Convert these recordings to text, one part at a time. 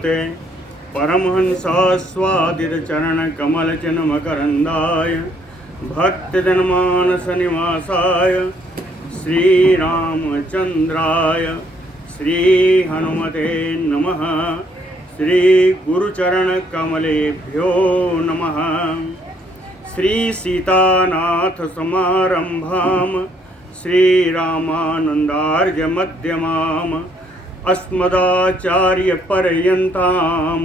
श्रीमते परमहंसास्वादितचरणकमलचिन्मकरन्दाय भक्तजनमानसनिवासाय श्रीरामचन्द्राय श्रीहनुमते नमः। श्रीगुरुचरणकमलेभ्यो नमः। श्रीसीतानाथसमारम्भां श्रीरामानन्दार्यमध्यमाम् अस्मदाचार्यपर्यन्तां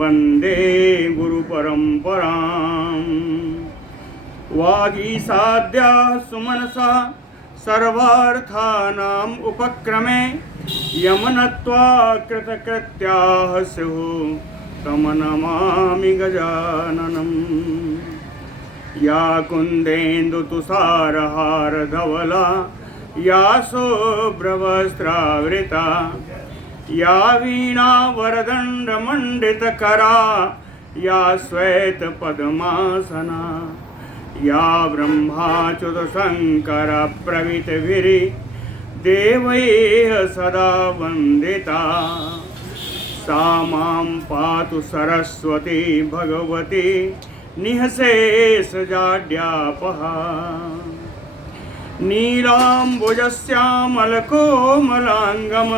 वन्दे गुरुपरम्पराम्। वागीसाद्याः सुमनसा सर्वार्थानाम् उपक्रमे यमनत्वा कृतकृत्याः स्युः तं नमामि गजाननम्। या कुन्देन्दुतुषारहारधवला या शुभ्रवस्त्रावृता या वीणावरदण्डमण्डितकरा या श्वेतपद्मासना या ब्रह्माच्युतशङ्करप्रभृतिभिर्देवैः सदा वन्दिता सा मां पातु सरस्वती भगवती निःशेषजाड्यापहा। नीलाम्बुजश्यामलकोमलाङ्गं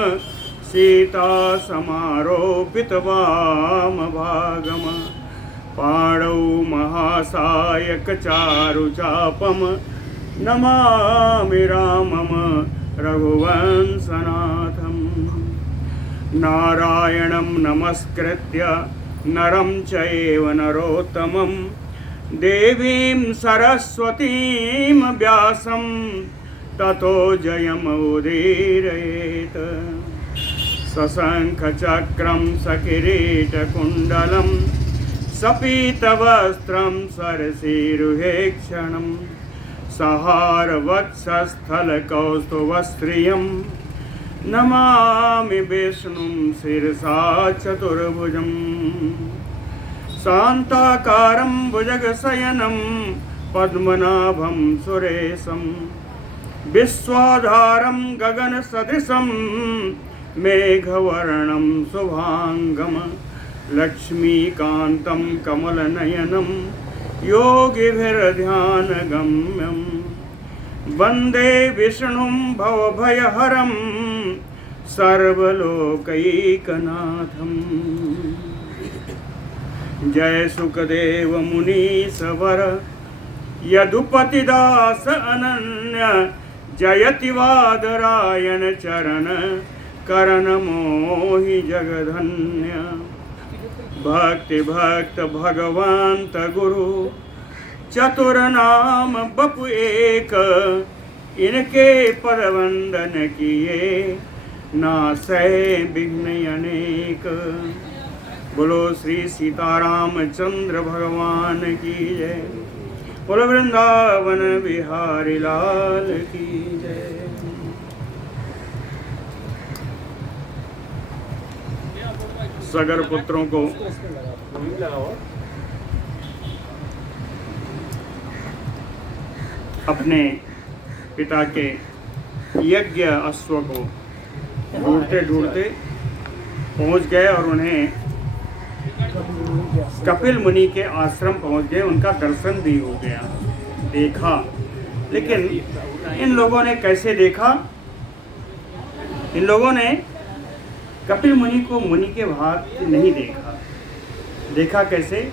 सीतासमारोपितवामभागं पाणौ महासायकचारुचापं नमामि रामं रघुवंशनाथं। नारायणं नमस्कृत्य नरं चैव नरोत्तमं देवीं सरस्वतीं व्यासं ततो जयमुदीरयेत्। सशङ्खचक्रं सकिरीटकुण्डलं सपीतवस्त्रं सरसीरुहेक्षणं सहारवक्षस्थलकौस्तुभश्रियं नमामि विष्णुं शिरसा चतुर्भुजं। शान्ताकारं भुजगशयनं पद्मनाभं सुरेशं विश्वाधारं गगनसदृशं मेघवर्णं शुभाङ्गं लक्ष्मीकान्तं कमलनयनं योगिभिर्ध्यानगम्यं वन्दे विष्णुं भवभयहरं सर्वलोकैकनाथम्। जय सुखदेव मुनीश्वर यदुपतिदास अनन्य जयति वादरायण चरण करण मोहि जगधन्य। भक्ति भक्त भगवंत गुरु चतुर नाम बपु एक इनके पद वंदन किए नासै विघ्न अनेक। बोलो श्री सीतारामचंद्र भगवान की जय। बोलो वृंदावन बिहारी लाल की जय। सगर पुत्रों को अपने पिता के यज्ञ अश्व को ढूंढते ढूंढते पहुंच गए और उन्हें कपिल मुनि के आश्रम पहुंच गए। उनका दर्शन भी हो गया, देखा। लेकिन इन लोगों ने कैसे देखा? इन लोगों ने कपिल मुनि को मुनि के भाग नहीं देखा। देखा कैसे?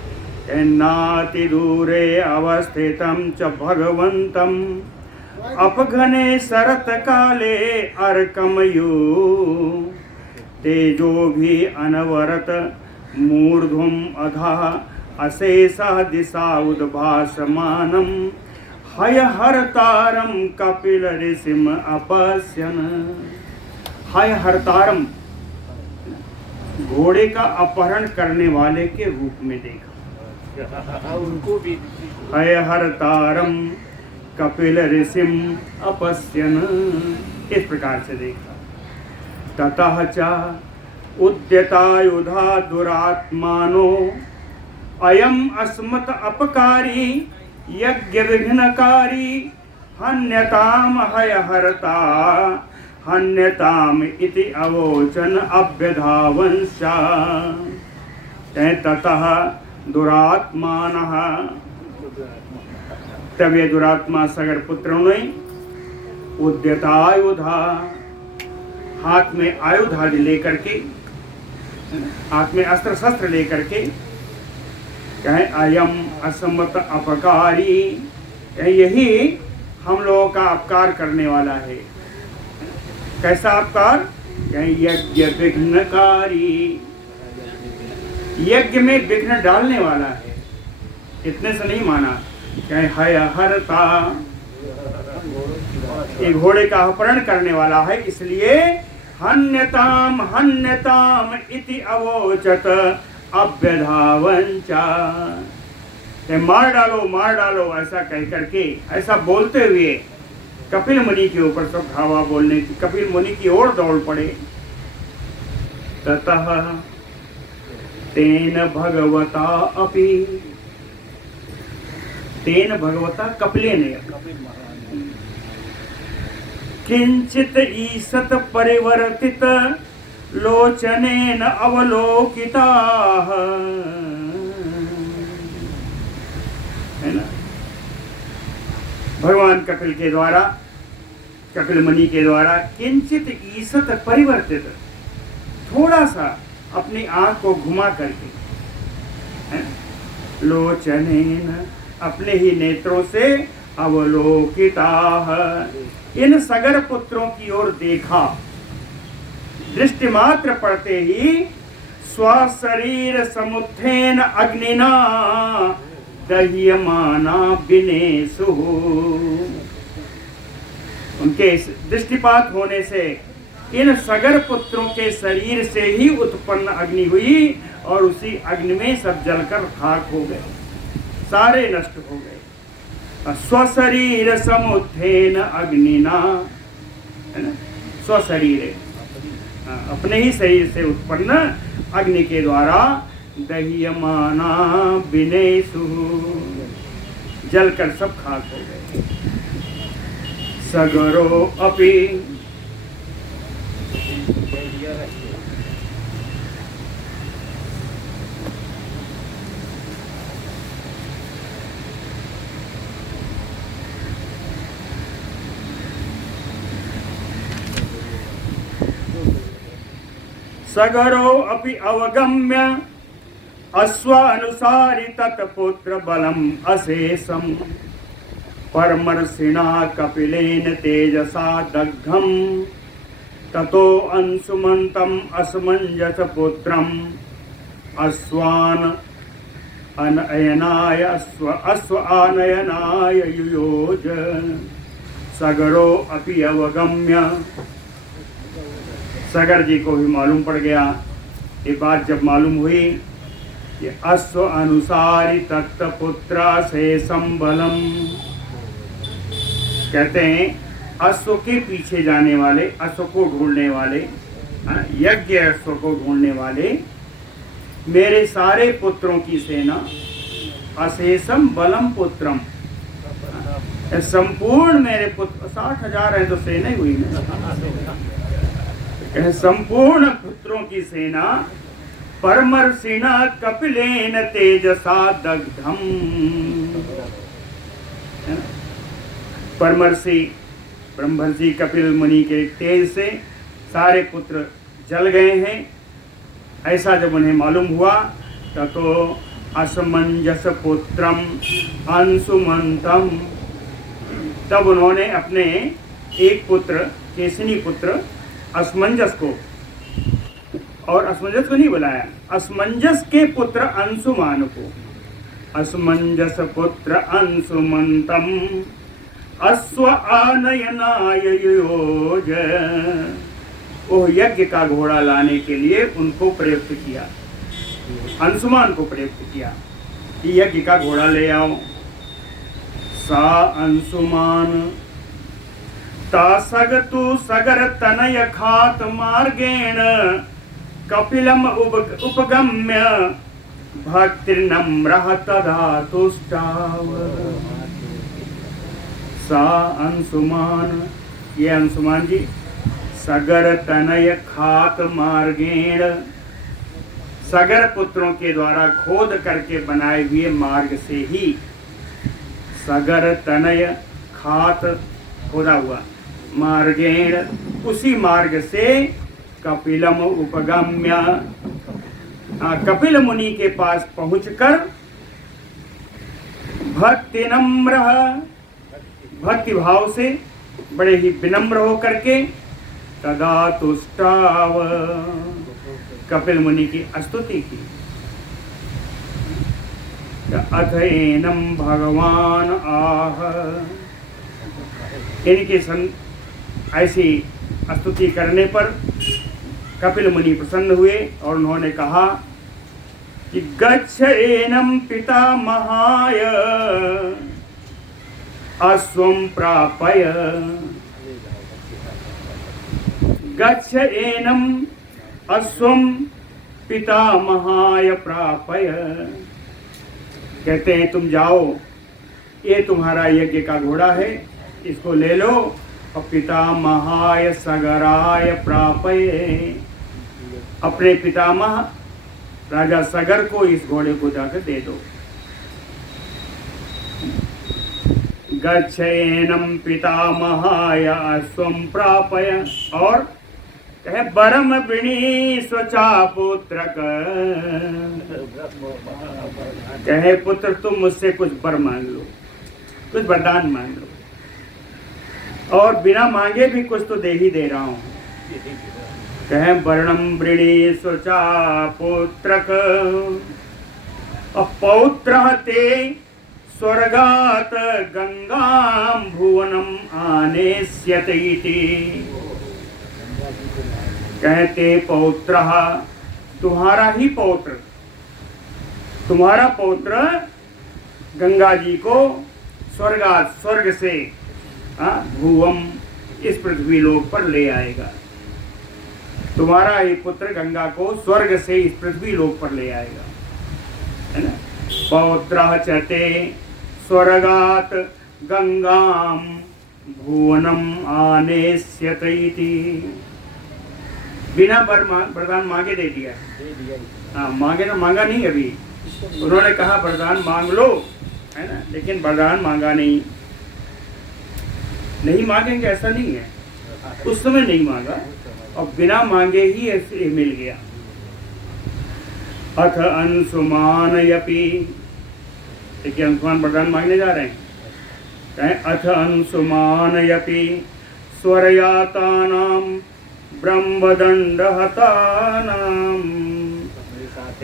नाति दूरे अवस्थितं च भगवन्तं अपघने शरत काले अर्कमयु तेजो भी अनवरत मूर्ध्वं अधः अशेषः दिशा उद्भासमानं हयहरतारं कपिल ऋषिम् अपश्यन्। हयहरतारम घोड़े का अपहरण करने वाले के रूप में देखा। हयहरतारम कपिल ऋषिम् अपश्यन्, इस प्रकार से देखा। ततः च उद्यतायुधा दुरात्मानो अयम अस्मत् अपकारी यज्ञ विघ्नकारी हन्यताम हयहरता हन्यताम इति अवोचन अभ्यधावंशा ततः दुरात्मानः। तब ये दुरात्मा सगर पुत्रों ने उद्यतायुधा, हाथ में आयुध आदि लेकर के, हाथ में अस्त्र शस्त्र लेकर के, कहे अयम असम्मत अपकारी, यही हम लोगों का अपकार करने वाला है। कैसा अपकार? यज्ञ विघ्नकारी, यज्ञ में विघ्न डालने वाला है। इतने से नहीं माना, कहे हय हरता, ये घोड़े का अपहरण करने वाला है, इसलिए हन्यताम हन्यताम इति अवोचत अभ्यधावंचा, मार डालो ऐसा कह करके, ऐसा बोलते हुए कपिल मुनि के ऊपर सब धावा बोलने की, कपिल मुनि की ओर दौड़ पड़े। ततः तेन भगवता अपि, तेन भगवता कपिलेन किंचित ईसत परिवर्तित लोचनेन अवलोकिताः, है ना। भगवान कपिल के द्वारा, कपिल मुनि के द्वारा किंचित ईसत परिवर्तित, थोड़ा सा अपनी आंख को घुमा करके, लोचनेन अपने ही नेत्रों से, अवलोकिताः इन सगर पुत्रों की ओर देखा। दृष्टि मात्र पड़ते ही स्वशरीर समुत्थेन अग्निना दह्यमाना विनेशु, उनके दृष्टिपात होने से इन सगर पुत्रों के शरीर से ही उत्पन्न अग्नि हुई और उसी अग्नि में सब जलकर खाक हो गए, सारे नष्ट हो गए। स्वशरीर समुत्थेन अग्निना, है ना, स्वशरीर, अपने ही शरीर से उत्पन्न अग्नि के द्वारा दह्यमाना विनेशु, जलकर सब खाक हो गए। सगरो अपि, सगरो अपि अवगम्य अश्वानुसारि तत्पुत्र बलम अशेषम परमर्षिणा कपिलेन तेजसा दग्धम ततो अंशुमंतम असमंजस पुत्रम अश्वान अनयनाय अश्व आनयनाय युयोज। सगरो अपि अवगम्य, सगर जी को भी मालूम पड़ गया, ये बात जब मालूम हुई कि अश्व अनुसारी तक्त पुत्र से संबलम, कहते हैं अश्व के पीछे जाने वाले, अश्व को ढूंढने वाले, यज्ञ अश्व को ढूंढने वाले मेरे सारे पुत्रों की सेना, अशेषम बलम पुत्रम, संपूर्ण मेरे पुत्र 60,000 है तो सेना ही हुई ना, संपूर्ण पुत्रों की सेना परमर्षिणा कपिलेन तेजसा दग्धम, परमर्षि ब्रह्मर्षि कपिल मुनि के तेज से सारे पुत्र जल गए हैं। ऐसा जब उन्हें मालूम हुआ तो असमंजस पुत्रम अंशुमंतम, तब उन्होंने अपने एक पुत्र केसनी पुत्र असमंजस को, और असमंजस को नहीं बुलाया, असमंजस के पुत्र अंशुमान को, असमंजस पुत्र अंशुमंतम अश्व आनयनाय युयोज, वो यज्ञ का घोड़ा लाने के लिए उनको प्रयुक्त किया, अंशुमान को प्रयुक्त किया कि यज्ञ का घोड़ा ले आओ। सा अंशुमान तासगतु सगर तनय खात मार्गेण कपिलम उपगम्य भक्तिर्नम्रः तदा तुष्टाव। सा अंशुमान, ये अंशुमान जी सगर तनय खात मार्गेण, सगर पुत्रों के द्वारा खोद करके बनाए हुए मार्ग से ही, सगर तनय खात खोदा हुआ, मार्गेण उसी मार्ग से कपिलम उपगम्य, कपिल मुनि के पास पहुंचकर भक्ति नम्र, भक्ति भाव से बड़े ही विनम्र होकर के तदा तुष्टाव, कपिल मुनि की स्तुति की। अथ एनम भगवान आह, इनकी ऐसी स्तुति करने पर कपिल मुनि प्रसन्न हुए और उन्होंने कहा कि गच्छ एनम पितामहाय अश्वं प्रापय, गच्छ एनम अश्वं पितामहाय प्रापय, कहते हैं तुम जाओ, ये तुम्हारा यज्ञ का घोड़ा है, इसको ले लो और पितामहाय सगराय प्रापय, अपने पितामह राजा सगर को इस घोड़े को जाकर दे दो। गच्छेनम पितामहाय अश्वं प्रापय, और कहे बरम विणी स्वचा पुत्र, कहे पुत्र तुम मुझसे कुछ वर मांग लो, कुछ वरदान मांग लो, और बिना मांगे भी कुछ तो दे ही दे रहा हूं। कहे वर्णम वृणी स्वचा पुत्र, पौत्र ते स्वर्गात गंगाम भुवनम आनेस्यते इति, कहते पौत्र, तुम्हारा ही पौत्र, तुम्हारा पौत्र गंगा जी को स्वर्गात, स्वर्ग से भुवम, इस पृथ्वी लोक पर ले आएगा। तुम्हारा ही पुत्र गंगा को स्वर्ग से इस पृथ्वी लोक पर ले आएगा, है ना। पौत्र चते स्वर्गात गंगाम भुवनम आनेस्यते इति, बिना वरदान मांगे दे दिया। हाँ, मांगे ना, मांगा नहीं अभी, उन्होंने कहा वरदान मांग लो, है ना, लेकिन वरदान मांगा नहीं। नहीं मांगेंगे ऐसा नहीं है, उस समय नहीं मांगा और बिना मांगे ही ऐसे मिल गया। अथ अंशुमानयपि, देखिए अंशुमान वरदान मांगने जा रहे हैं, कहें अथ अंशुमानयपि स्वरयातानां ब्रह्मदंडहतानां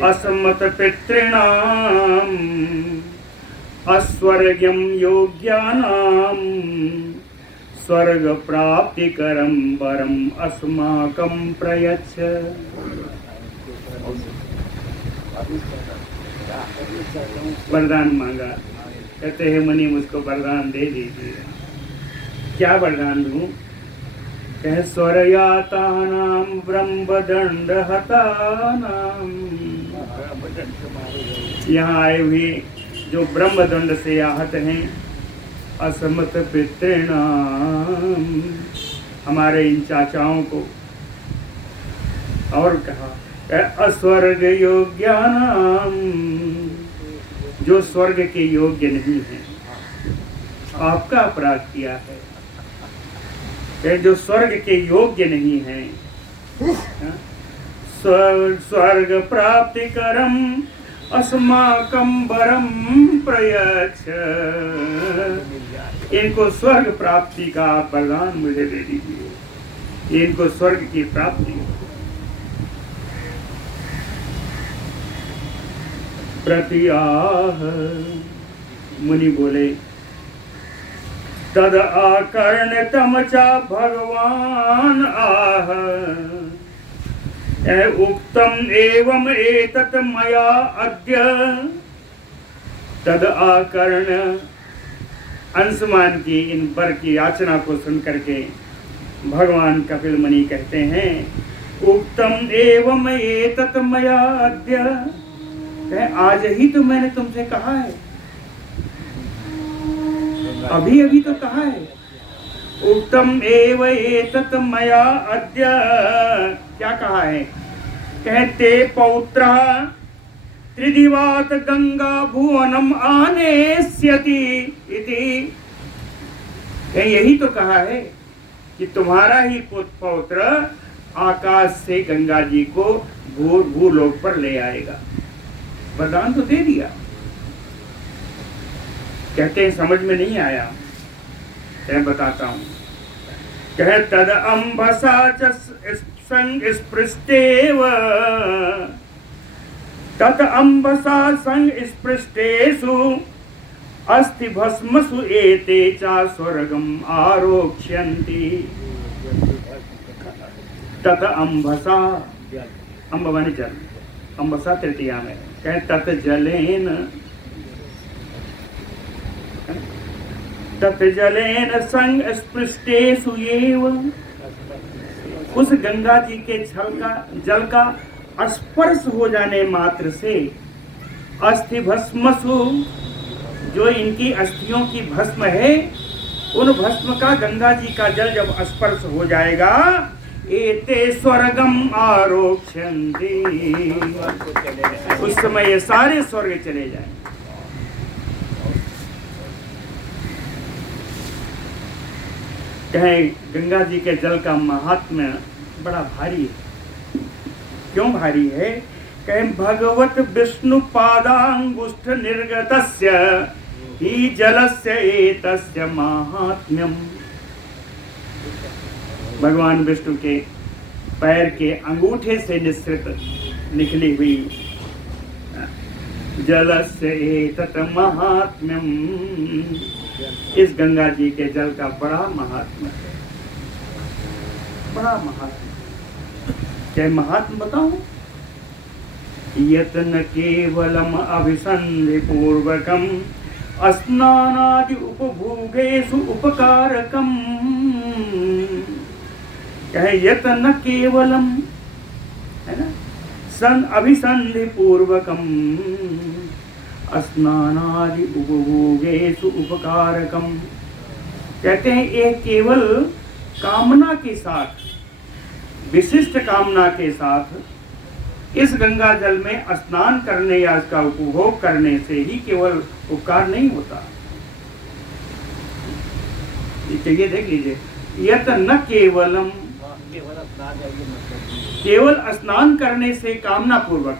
अस्मत् पितॄणाम् अस्वर्ग्यं योग्यानां स्वर्ग प्राप्तिकरं वरम अस्माकं प्रयच्छ। वरदान मांगा, कहते हैं मुनि मुझको वरदान दे दीजिए। क्या वरदान दूं? कह स्वरयातानां ब्रह्मदंडहतानां, यहाँ आए हुए जो ब्रह्मदंड से आहत हैं, असमत पितॄणाम, हमारे इन चाचाओं को, और कहा अस्वर्ग योग्यानाम, जो स्वर्ग के योग्य नहीं है, आपका अपराध किया है, जो स्वर्ग के योग्य नहीं है, स्वर्ग प्राप्ति करम अस्माकं वरम प्रयच्छ, इनको स्वर्ग प्राप्ति का वरदान मुझे दे दीजिए, इनको स्वर्ग की प्राप्ति। प्रतिआह, मुनि बोले, तद आकर्णितम च भगवान आह, उक्तम एवं एतत् मया अद्य। तद आकर्ण, अंशुमान की इन वर की याचना को सुन करके भगवान कपिल मुनि कहते हैं, उक्तम एवं एतत् मया अद्य, आज ही तो मैंने तुमसे कहा है, अभी अभी तो कहा है। उत्तम एव एतत् मया अद्य, क्या कहा है, कहते पौत्र त्रिदिवात गंगा भुवनम आनेस्यति इति, यही तो कहा है कि तुम्हारा ही पौत्र आकाश से गंगा जी को भूलोक पर ले आएगा। वरदान तो दे दिया। कहते हैं समझ में नहीं आया, मैं बताता हूं। कह तद अम्बसा संस्पृष्टेव तत अम्बसा संस्पृष्टेषु अस्ति भस्मसु एते चा स्वर्गम आरोक्ष्यन्ति। तत अम्बसा, अम्ब माने जल, अम्बसा तृतीया में, कहे तत जलेन, तत जलेन संस्पृष्टेषु एव, उस गंगा जी के जल का स्पर्श हो जाने मात्र से अस्थि भस्मसु, जो इनकी अस्थियों की भस्म है, उन भस्म का गंगा जी का जल जब स्पर्श हो जाएगा, एते स्वर्गम आरोक्ष्यन्ति, उस समय ये सारे स्वर्ग चले जाएंगे। कहे गंगा जी के जल का महात्म्य बड़ा भारी है। क्यों भारी है? कहे भगवत विष्णु पादांगुष्ठ निर्गतस्य ही जलस्य एतस्य महात्म्यम। भगवान विष्णु के पैर के अंगूठे से निसृत निकली हुई जलस्य एतत् महात्म्यम, इस गंगा जी के जल का बड़ा महात्म्य है, बड़ा महात्म्य। क्या महात्म्य बताऊं? यत्न केवलम अभिसंधि पूर्वकम स्नानादि उपभोगेषु उपकारकम। कहे यत्न केवलम, है ना, सन अभिसंधि पूर्वकम स्नानादि उपभोगेषु उपकारकम। कहते हैं ये केवल कामना के साथ, विशिष्ट कामना के साथ इस गंगा जल में स्नान करने या इसका उपभोग करने से ही केवल उपकार नहीं होता। ये देख लीजिए, यत न केवलम, केवल स्नान करने से कामना पूर्वक,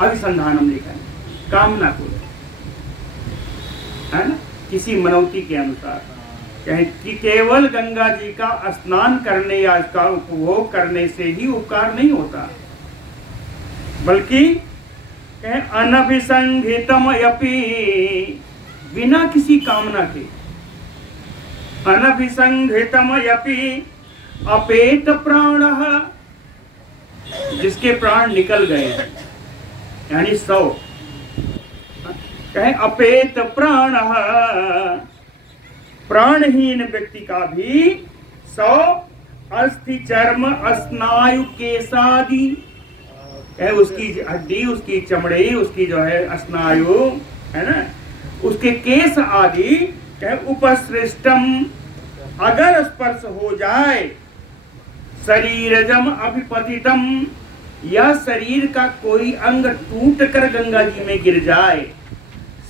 अभिसंधानम लिखा है, कामना पूर्वक, है ना, किसी मनौती के अनुसार। कहे कि केवल गंगा जी का स्नान करने या इसका उपभोग करने से ही उपकार नहीं होता, बल्कि अनभिसंधितम यपि, बिना किसी कामना के, अनभिसंधितम यपि अपेत प्राणः, जिसके प्राण निकल गए हैं, यानी 100, कहे अपेत प्राणः, प्राणहीन व्यक्ति का भी 100 अस्थि चर्म स्नायु केशादि, उसकी हड्डी, उसकी चमड़ी, उसकी जो है स्नायु, है ना, उसके केश आदि, कहे उपसृष्टम, अगर स्पर्श हो जाए, शरीरजम अभिपतितम, या शरीर का कोई अंग टूट कर गंगा जी में गिर जाए,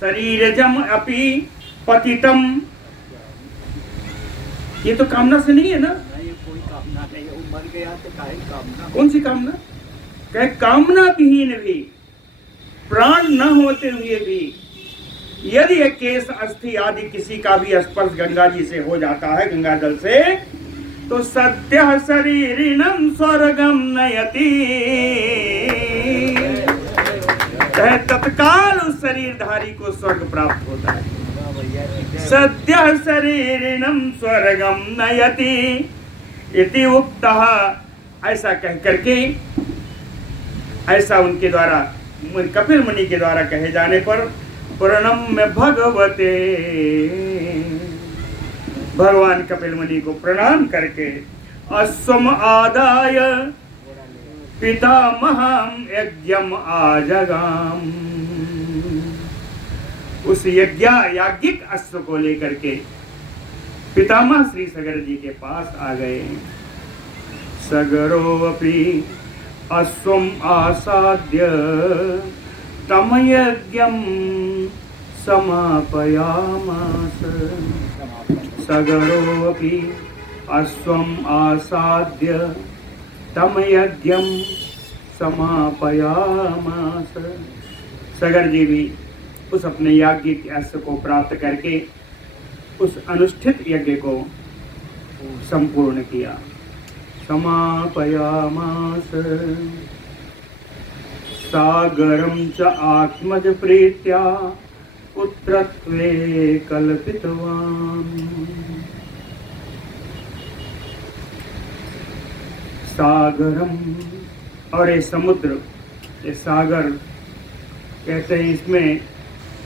शरीरजम अपि पतितम, ये तो कामना से नहीं है ना, ये कोई कामना नहीं, वो मर गया तो काहे कामना? कौन सी कामना? कहे कामना विहीन भी, प्राण न होते हुए भी यदि एक केश अस्थि आदि किसी का भी स्पर्श गंगा जी से हो जाता है, गंगा जल से, तो सद्यः शरीरिणं स्वर्गम नयति, तत्काल उस शरीरधारी को स्वर्ग प्राप्त होता है। सद्यः शरीरिणं स्वर्गम नयति इति उक्तः, ऐसा कह करके, ऐसा उनके द्वारा, कपिल मुनि के द्वारा कहे जाने पर, प्रणम्य भगवते, भगवान कपिल मुनि को प्रणाम करके, अश्वम आदाय पितामहं यज्ञम आजगाम, उस याज्ञिक अश्व को लेकर के पितामह श्री सगर जी के पास आ गए। सगरोऽपि अश्वम् आसाद्य तम यज्ञं समापयामास। सगरोऽपि अश्वम् आसाद्य तम यज्ञं समापयामास। सगर जी भी उस अपने याज्ञिक अश्व को प्राप्त करके उस अनुष्ठित यज्ञ को संपूर्ण किया। समापयामास। सागरं च आत्मज प्रीत्या पुत्रत्वे कल्पितवान्। सागरम, और ये समुद्र, ये सागर कहते हैं, इसमें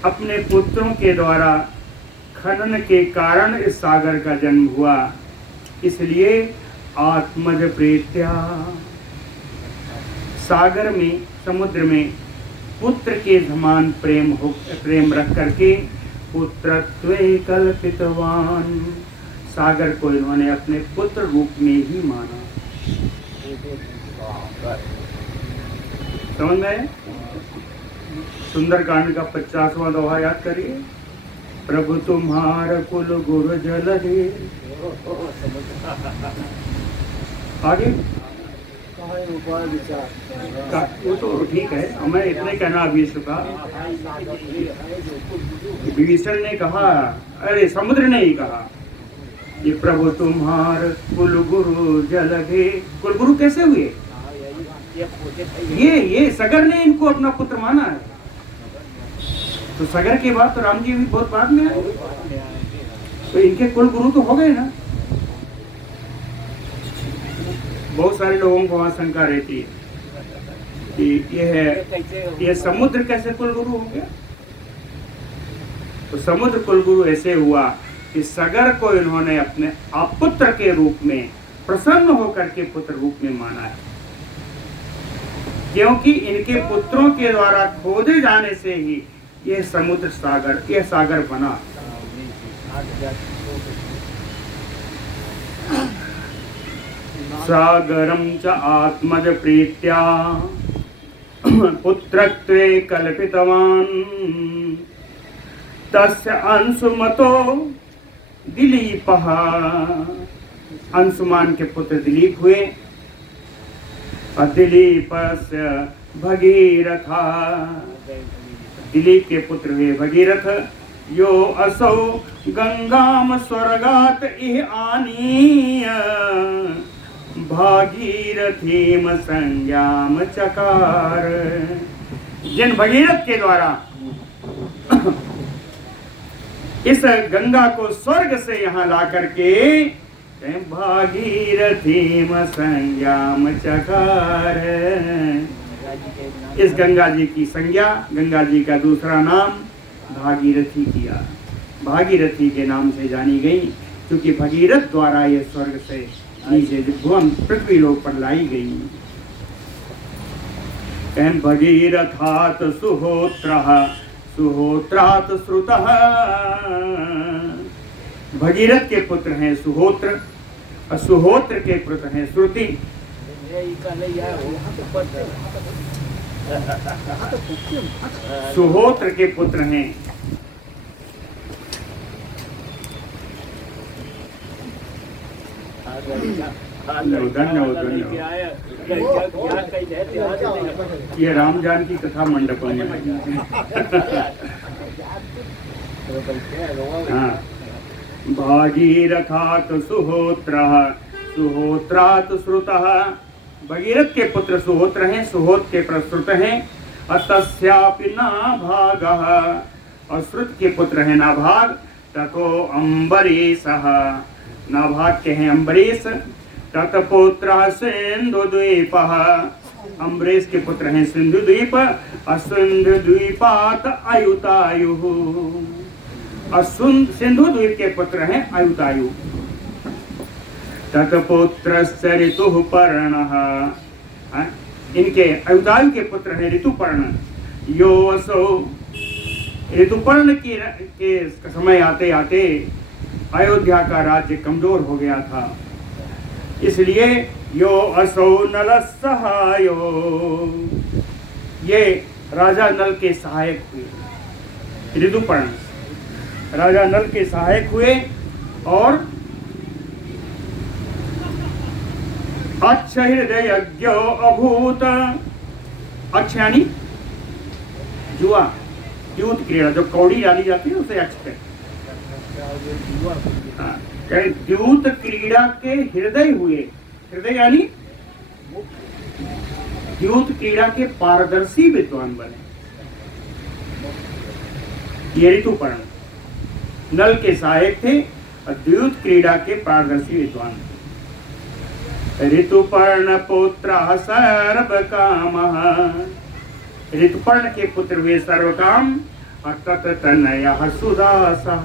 अपने पुत्रों के द्वारा खनन के कारण इस सागर का जन्म हुआ, इसलिए आत्मज प्रीत्या, सागर में, समुद्र में पुत्र के समान प्रेम रख करके पुत्रत्वे कल्पितवान, सागर को इन्होंने अपने पुत्र रूप में ही माना। समझ में? सुंदरकांड का 50वां दोहा याद करिए। प्रभु तुम्हार कुल गुरु जल दे। आगे वो तो ठीक है, हमें इतने कहना अभी सुखा। विभीषण ने कहा, अरे समुद्र ने ही कहा, ये प्रभु तुम्हार कुल गुरु जल दे। कुल गुरु कैसे हुए? ये सगर ने इनको अपना पुत्र माना है। तो सगर के बाद तो राम जी भी बहुत बाद में आए, तो इनके कुल गुरु तो हो गए ना। बहुत सारे लोगों को वहां शंका रहती है कि ये समुद्र कैसे कुल गुरु हो गया। तो समुद्र कुल गुरु ऐसे हुआ कि सगर को इन्होंने अपने अपुत्र के रूप में प्रसन्न होकर के पुत्र रूप में माना है, क्योंकि इनके पुत्रों के द्वारा खोजे जाने से ही यह समुद्र सागर, यह सागर बना। सागरं च आत्मज प्रीत्या पुत्रत्वे कल्पितवान्। तस्य अंशुमतो दिलीपः, अंशुमान के पुत्र दिलीप हुए। और दिलीपस्य भगीरथा, दिलीप के पुत्र हुए भगीरथ। यो असौ गंगाम स्वर्गात इह आनीय भागीरथीम संज्ञाम चकार। जिन भगीरथ के द्वारा इस गंगा को स्वर्ग से यहाँ ला करके भागीरथीम संज्ञाम चकार, इस गंगा जी की संज्ञा, गंगा जी का दूसरा नाम भागीरथी किया। भागीरथी के नाम से जानी गई, क्योंकि भगीरथ द्वारा ये स्वर्ग से नीचे भुवन पृथ्वी लोक पर लाई गई। भगीरथात सुहोत्रः सुहोत्रात श्रुतः, भगीरथ के पुत्र हैं सुहोत्र, और सुहोत्र के पुत्र हैं श्रुति। सुहोत्र के पुत्र हैं ये रामजान की कथा मंडप में। हाँ, भागीरथात सुहोत्रः सुहोत्रात श्रुतः, भगीरथ के पुत्र सुहोत्र हैं, सुहोत्र के प्रश्रुत हैं। अतस्यापि नाभागः, और श्रुत के पुत्र हैं नाभाग। ततो अम्बरीशः, नाभाग के हैं अम्बरीश। तत्पुत्रः सिन्धुद्वीपः, अम्बरीश के पुत्र हैं सिंधुद्वीप। सिंधुद्वीपात अयुतायुः, और सिंधुद्वीप के पुत्र हैं अयुतायु। तत्पुत्रस्य ऋतुपर्णः, इनके अयुतायु के पुत्र हैं ऋतुपर्ण। यो असौ, ऋतुपर्ण के समय आते आते अयोध्या का राज्य कमजोर हो गया था। इसलिए यो असौ नल सहायो, ये राजा नल के सहायक हुए। ऋतुपर्ण राजा नल के सहायक हुए और अक्ष हृदय यज्ञो अभूत। अक्ष यानी जुआ, द्यूत क्रीड़ा, जो कौड़ी डाली जाती है उसे अक्ष कहते हैं। द्यूत क्रीड़ा के हृदय हुए। हृदय यानी द्यूत क्रीड़ा के पारदर्शी विद्वान बने। ये ऋतुपर्ण नल के सहायक थे और द्यूत क्रीड़ा के पारदर्शी विद्वान थे। ऋतुपर्ण पुत्र सर्व काम, ऋतुपर्ण के पुत्र हुए सर्वकाम और तततनयः सुदासः,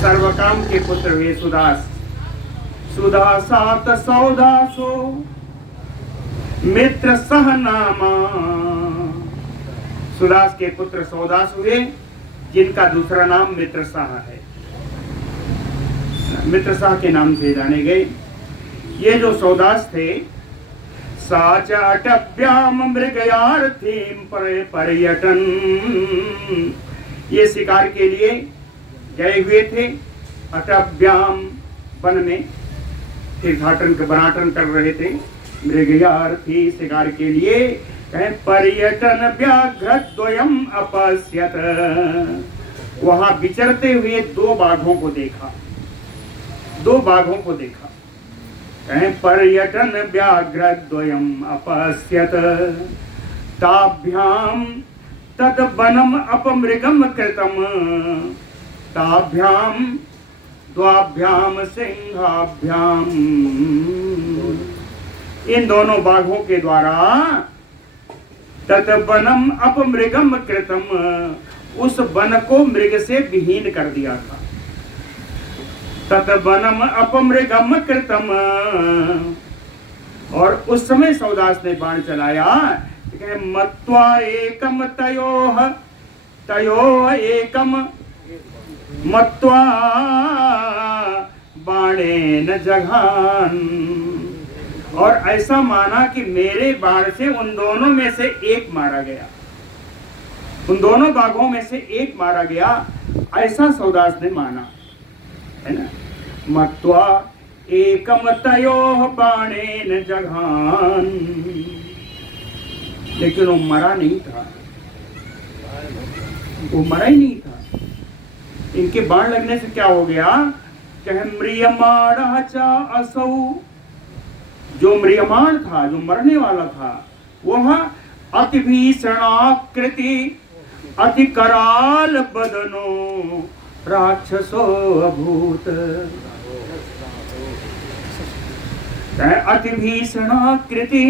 सर्वकाम के पुत्र हुए सुदास। सुदासात सौदासो मित्र सह नामा, सुदास के पुत्र सौदास हुए जिनका दूसरा नाम मित्रसाह है, मित्रसाह के नाम से जाने गए। ये जो सौदास थे, साच अटभ्याम मृगयार्थीम पर्यटन, ये शिकार के लिए गए हुए थे। अटभ्याम वन में तीर्थाटन बनाटन कर रहे थे। मृगयार्थी शिकार के लिए, पर्यटन व्याघ्रद्वयम अपश्यत, वहां विचरते हुए दो बाघों को देखा। दो बाघों को देखा। पर्यटन व्याघ्रद्वयम अपश्यत ताभ्याम तद वनम अपमृगम कृतम, ताभ्याम द्वाभ्याम सिंहाभ्याम, इन दोनों बाघों के द्वारा तद वनम अपमृगम कृतम, उस वन को मृग से विहीन कर दिया था। तत वनम अपमृगम कृतम, और उस समय सौदास ने बाण चलाया। मत्वा एकम तयोः, तयोः एकम मत्वा बाणेन जघान, और ऐसा माना कि मेरे बाण से उन दोनों में से एक मारा गया, उन दोनों बाघों में से एक मारा गया, ऐसा सौदास ने माना, है ना। मत्वा एकम तयोः बाणेन जघान, लेकिन वो मरा नहीं था, वो मरा ही नहीं था। इनके बाण लगने से क्या हो गया? म्रियमाण च असौ, जो म्रियमाण था, जो मरने वाला था, वह अति भीषणाकृति अति कराल बदनो राक्षसो अभूत। अति भीषणाकृति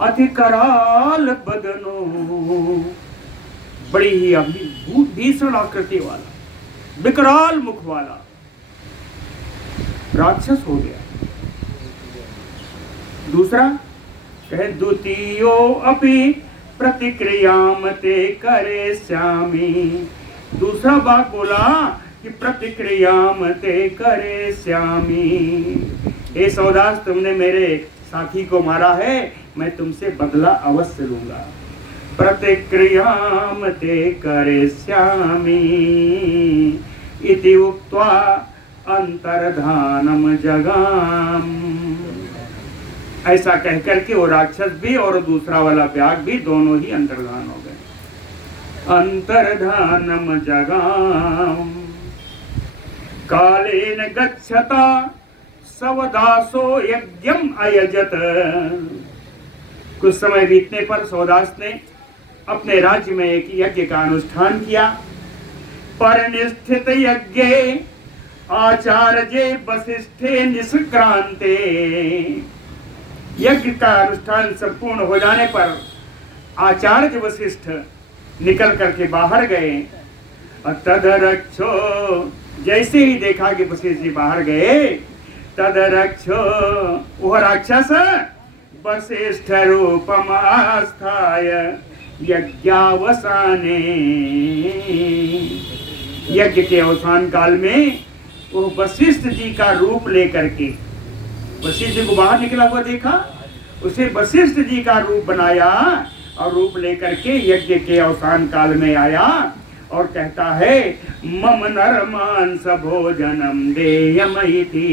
अति कराल बदनो, बड़ी ही भीषण आकृति वाला, विकराल मुख वाला राक्षस हो गया। दूसरा द्वितीयो अपि प्रतिक्रियाम ते करे श्यामी, दूसरा बात बोला कि प्रतिक्रियाम ते करे श्यामी, हे सौदास, तुमने मेरे साथी को मारा है, मैं तुमसे बदला अवश्य लूंगा। प्रतिक्रियाम ते करिष्यामि इति उक्त्वा अंतर्धानम जगाम, ऐसा कहकर के वो राक्षस भी और दूसरा वाला व्याघ्र भी दोनों ही अंतर्धान हो गए। अंतर्धानम जगाम कालेन गच्छता सवदासो यज्ञम अयजत, कुछ समय बीतने पर सौदास ने अपने राज्य में एक यज्ञ का अनुष्ठान किया। परनिष्ठित यज्ञ आचार्य वसिष्ठे निष्क्रांते, यज्ञ का अनुष्ठान संपूर्ण हो जाने पर आचार्य वशिष्ठ निकल करके बाहर गए। तदरक्षो, जैसे ही देखा कि वशिष्ठ जी बाहर गए, तदरक्षो, वह राक्षस वशिष्ठ रूपम आस्थाय यज्ञावसाने, यज्ञ के अवसान काल में वो वशिष्ठ जी का रूप लेकर के, वशिष्ठ जी को बाहर निकला हुआ देखा, उसे वशिष्ठ जी का रूप बनाया और रूप लेकर के यज्ञ के अवसान काल में आया और कहता है मम नर मांस भोजनम देयमइति,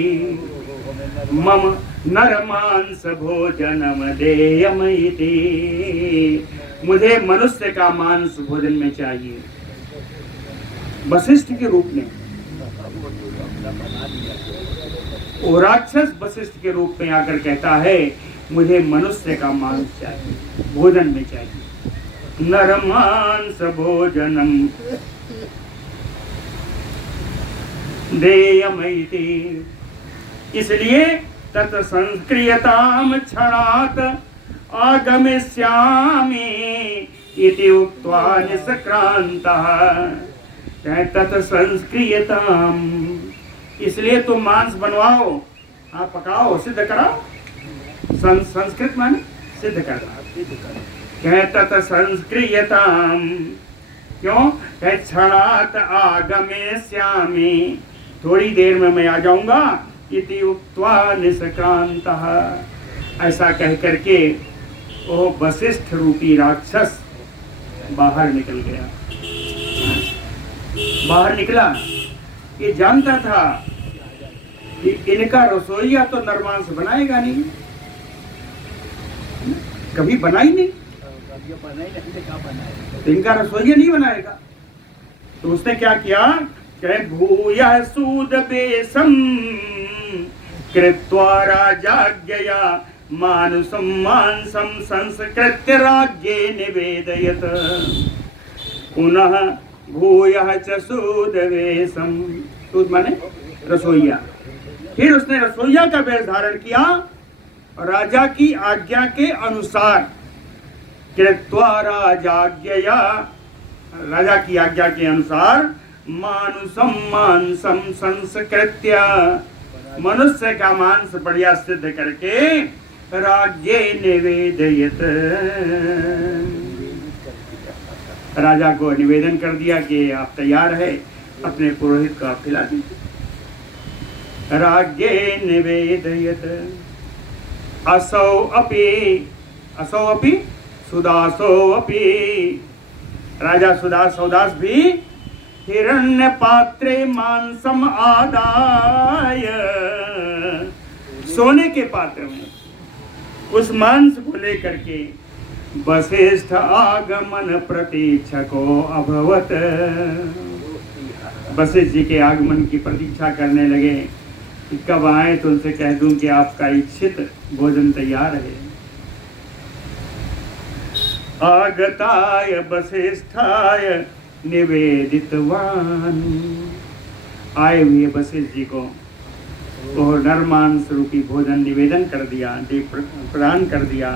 मम नर मांस भोजनम देयमइति, मुझे मनुष्य का मांस भोजन में चाहिए। वशिष्ठ के रूप में वो राक्षस वशिष्ठ के रूप में आकर कहता है मुझे मनुष्य का मांस चाहिए, भोजन में चाहिए, नर मांस भोजनम देयमइति। इसलिए तत् संस्क्रियताम क्षणात् आगमिष्यामि इति उक्त्वा निष्क्रान्तः। तत् संस्क्रियताम, इसलिए तुम मांस बनवाओ, हाँ पकाओ, सिद्ध कराओ। संस्कृत माने सिद्ध करना। तत् संस्क्रियताम, क्यों? क्षणात् आगमिष्यामि, थोड़ी देर में मैं आ जाऊंगा। इति उक्त्वा निष्क्रान्तः, ऐसा कह करके वो वशिष्ठ रूपी राक्षस बाहर निकल गया। बाहर निकला, ये जानता था कि इनका रसोईया तो नरमांस बनाएगा नहीं, कभी बना ही नहीं, तो इनका रसोईया नहीं बनाएगा। तो उसने क्या किया? भूयः सूदवेशं कृत्वा राजाज्ञया मानुषं मांसं संस्कृत्य राज्ञे निवेदयत्। पुनः भूयः च सूदवेशं, सूद माने रसोईया। फिर उसने रसोईया का वेश धारण किया और राजा की आज्ञा के अनुसार, कृत्वा राजाज्ञया, राजा की आज्ञा के अनुसार, मानुषम मांसम संस्कृत्य, मनुष्य का मांस बढ़िया सिद्ध करके राज्ञे निवेदयत्, राजा को निवेदन कर दिया कि आप तैयार है, अपने पुरोहित को आप खिला दीजिए। राज्ञे निवेदयत् असौ अपि सुदासो अपि, राजा सौदास भी हिरण्य पात्रे मांसम आदाय, सोने के पात्र में उस मांस को लेकर के वशिष्ठ आगमन प्रतीक्षको अभवत। वशिष्ठ जी के आगमन की प्रतीक्षा करने लगे कि कब आए तो उनसे कह दूं कि आपका इच्छित भोजन तैयार है। आगताय वशिष्ठाय निवेदितवान, आए हुए वशिष्ठ जी को वो नरमांस रूपी भोजन निवेदन कर दिया, प्रदान कर दिया।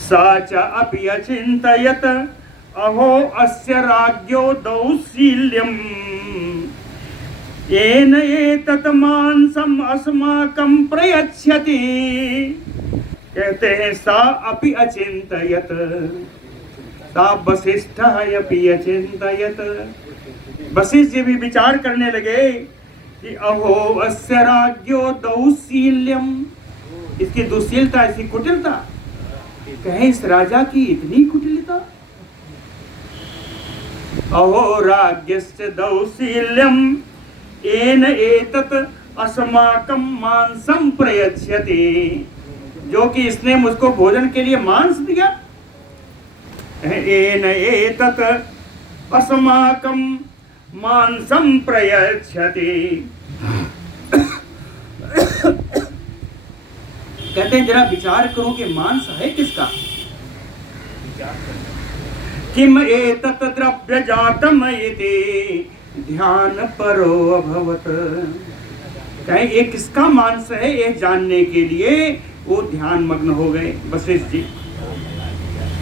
सा च अपि अचिन्तयत् अहो अस्य राज्ञो दौशील्यम् येन एतत् मांसम् अस्माकं प्रयच्छति। कहते हैं सा अपि अचिन्तयत्, सा वशिष्ठः अपि अचिन्तयत्, वशिष्ठ जी भी विचार करने लगे कि अहो अस्य राज्ञो दौशील्यम्, इसकी दुशीलता, इसकी कुटिलता, कहें इस राजा की इतनी कुटिलता। अहो राज्ञस्य दौशील्यम् येन एतत् अस्माकं मांसं प्रयच्छति, जो कि इसने मुझको भोजन के लिए मांस दिया। येन एतत् अस्माकं मांसं प्रयच्छति, कहते हैं जरा विचार करो कि मांस है किसका। किम एतत् द्रव्य जातम इति ध्यान परो अभवत, कहें ये किसका मांस है, ये जानने के लिए वो ध्यान मग्न हो गए। वशिष्ठ जी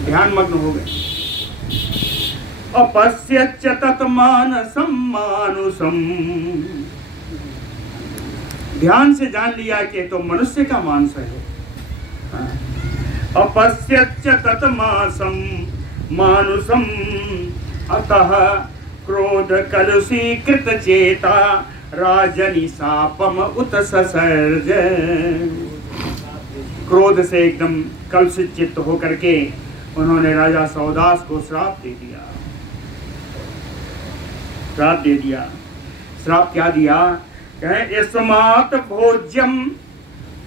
ध्यान मग्न हो गए। अपश्यच्च तत् मानसं मानुषं, ध्यान से जान लिया कि तो मनुष्य का मांस है। अपश्यच्च तत् मांसं मानुषं अतः क्रोध कलुषीकृत चेता राजनी शापम उत ससर्ज। क्रोध से एकदम कलुषित चित्त होकर के उन्होंने राजा सौदास को श्राप दे दिया। श्राप दे दिया। श्राप क्या दिया? कहे अस्मात् भोज्यम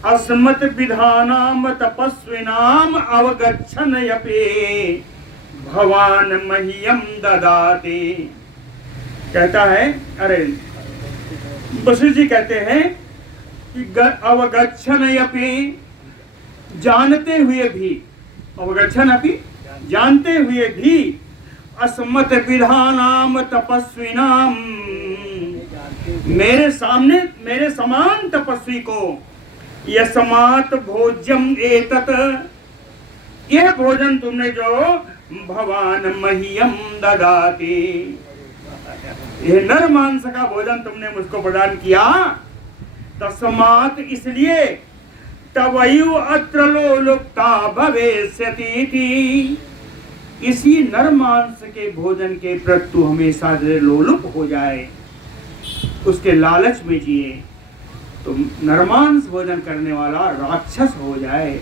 अस्मत् विधानाम तपस्विनाम अवगच्छन यपे भवान मह्यम ददाते। कहता है, अरे वशिष्ठ जी कहते हैं कि अवगच्छन यपि, जानते हुए भी, अवगच्छन अपि जानते हुए भी, अस्मत् विधानाम तपस्विनाम, मेरे सामने मेरे समान तपस्वी को यस्मात् भोज्यम एतत्, यह भोजन तुमने जो भवान मह्यम ददाति, यह नर मांस का भोजन तुमने मुझको प्रदान किया, तस्मात् इसलिए तवयु अत्र लोलुप्ता भवेष्यति, इसी नर मांस के भोजन के प्रति तू हमेशा लोलुप हो जाए, उसके लालच में जिए, तो नरमांस भोजन करने वाला राक्षस हो जाए,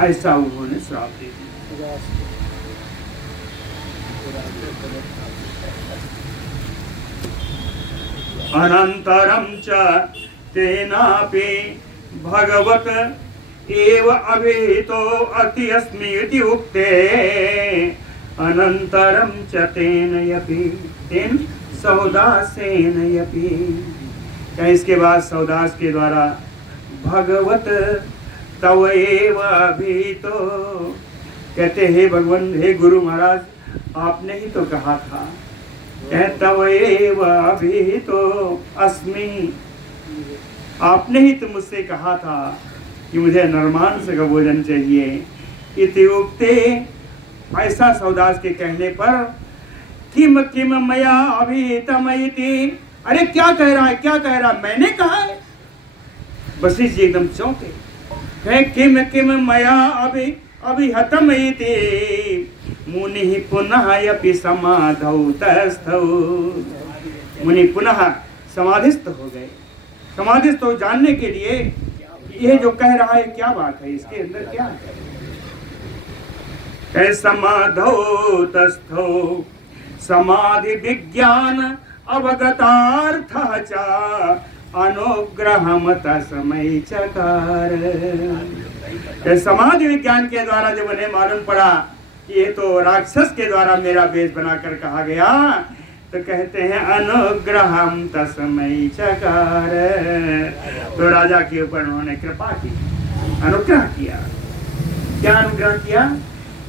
ऐसा उन्होंने श्राप दे दिया। अनंतरम च तेनापि भगवत एव अभिहितो अति अस्मि इति उक्ते, अनंतरम च तेन यपि, तेन सौदासेन यपि, क्या इसके बाद सौदास के द्वारा भगवत तव एव अभिहितो, कहते हे भगवान, हे गुरु महाराज, आपने ही तो कहा था, तव एव अभिहितो अस्मि, आपने ही तो मुझसे कहा था कि मुझे नरमांस का भोजन चाहिए। इति उक्ते, ऐसा सौदास के कहने पर, किम किम मया अभिहितम इति, अरे क्या कह रहा है, क्या कह रहा है, मैंने कहा है। वशिष्ठ जी एकदम चौंके, कहे किम किम मया अभिहतम इति मुनि पुनः यपि समाधौ तस्थौ, मुनि पुनः समाधिस्थ हो गए। समाधिस्थ हो जानने के लिए यह जो कह रहा है क्या बात है, इसके अंदर क्या है। समाधौ तस्थौ समाधि विज्ञान अवगतार्थ च अनुग्रहम तस्मै चकार। समाधि विज्ञान के द्वारा जब उन्हें मालूम पड़ा कि ये तो राक्षस के द्वारा मेरा वेश बनाकर कहा गया, तो कहते हैं अनुग्रहम तस्मै चकार, तो राजा के ऊपर उन्होंने कृपा की, अनुग्रह किया। क्या अनुग्रह किया?